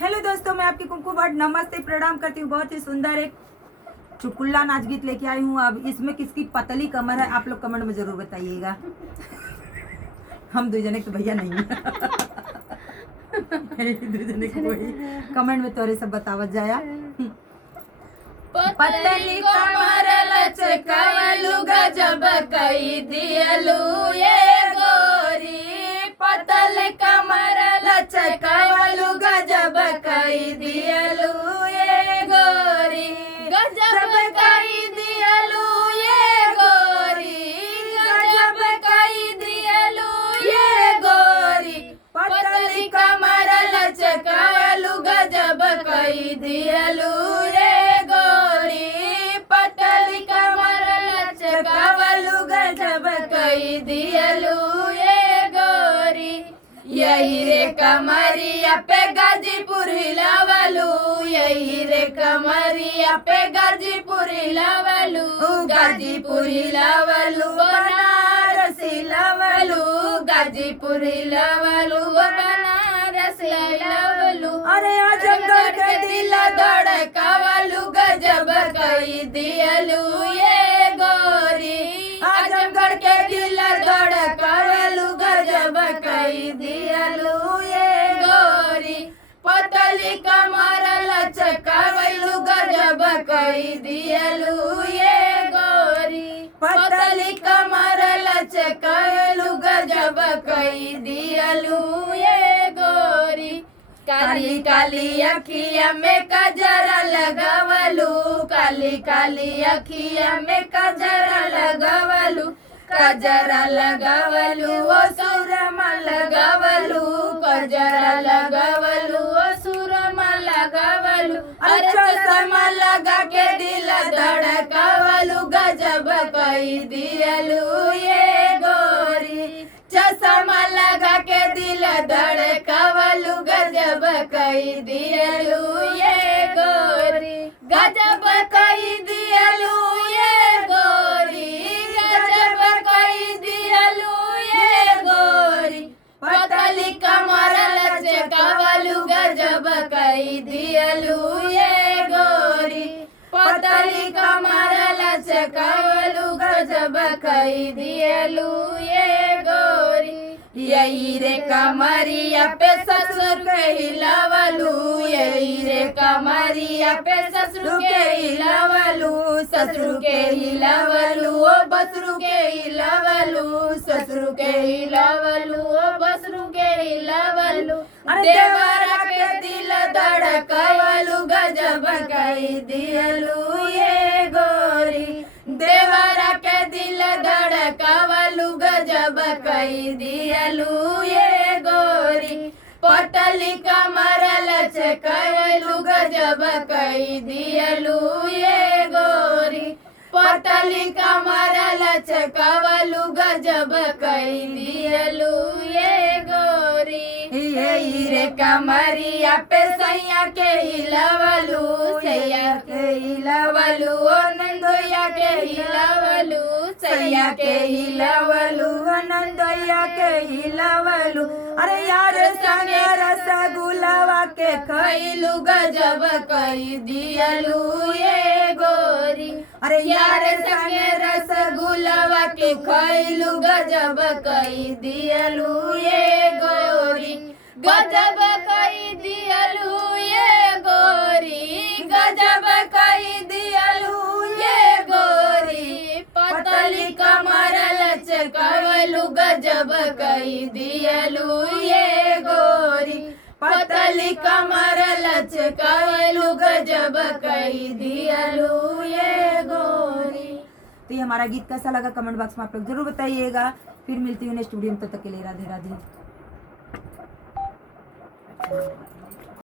Hello दोस्तों, मैं आपकी कुमकुम भट्ट नमस्ते प्रणाम करती हूँ। बहुत ही सुंदर एक चुटकुल्ला नाच गीत लेके आई हूँ। अब इसमें किसकी पतली कमर है आप लोग कमेंट में जरूर बताइएगा। हम दो जने तो भैया नहीं है। दो जने कोई कमेंट में तोरे सब बतावत जाया। पतली कमर लचकवलु गजब कई दियलु ये गोरी। पतली कमर लचकवलु गजब कई दियलु ये गोरी। गजब कई दियलु ये गोरी। गजब कई दियलु ये गोरी। पतली कमर लचकवलु गजब कई दियलु ये गोरी। पतली कमर लचकवलु गजब कई दियलु ये गोरी। यही रे कमरिया पे गाजीपुर हिलावलू। यही रे कमरिया पे गाजीपुर हिलावलू। गाजीपुर हिलावलू बनारस हिलावलू। गाजीपुर हिलावलू बनारस हिलावलू। अरे आजमगढ़ के दिल धड़कावलू गजब कई दियलू ये गोरी। आजमगढ़ के दिल धड़कावलू गजब कई दियलू ये गोरी। पतली कमर लचकावलू गजब कई दियलू ये गोरी। पतली कमर लचकावलू गजब कई दियलू ये गोरी। काली काली अखिया में कजरा लगावलू। काली काली अखिया में कजरा लगावलू। कजरा लगावलू ओ सुरमा लगावलू। कजरा लगावलू ओ सुरमा लगावलू। अरे चश्मा लगा के दिल धड़कावलू गजब कई दियलू ये गोरी। चश्मा लगा के दिल धड़कावलू गजब कई दियलू ये गोरी। गजब कई दियलू ये गोरी। गजब कई दियलू ये गोरी। पतली कमर लचकावलू गजब कई दियलू ये गोरी। पतली कमर लचकावलू गजब कई दियलू ये गोरी। यही रे कमरिया पे ससुर के हिलावलू। यही रे कमरिया पे ससुर के हिलावलू। ससुर के हिलावलू ओ बसरू के हिलावलू। ससुर के हिलावलू ओ बसरू के हिलावलू। देवरा के दिल धड़कावलू गजब कई दियलू ये गोरी। देवरा के दिल धड़कावलू गजब कई दियलू ये गोरी। पतली कमर लचकावलू गजब कई दियलू ये गोरी। पतली कमर लचकावलू गजब कई दियलू ये गोरी। यही रे कमरिया पे सैया के हिलावलू। सैया के हिलावलू ओ नंदोया के हिलावलू। सैया के हिलावलू ओ नंदोया के हिलावलू। अरे यार संगे रसगुल्ला के खइलू गजब कई दियलू ये गोरी। अरे यार संगे रसगुल्ला के खइलू गजब कई दियलू ये गोरी। गजब कई दियलू ये गोरी। गजब कई दियलू ये गोरी। पतली कमर लचकावलू गजब कई दियलू ये गोरी। पतली कमर लचकावलू गजब कई दियलू ये गोरी। तो ये हमारा गीत कैसा लगा कमेंट बॉक्स में आप लोग जरूर बताइएगा। फिर मिलती हूँ नेक्स्ट वीडियो में, तब तक के लिए राधे राधे।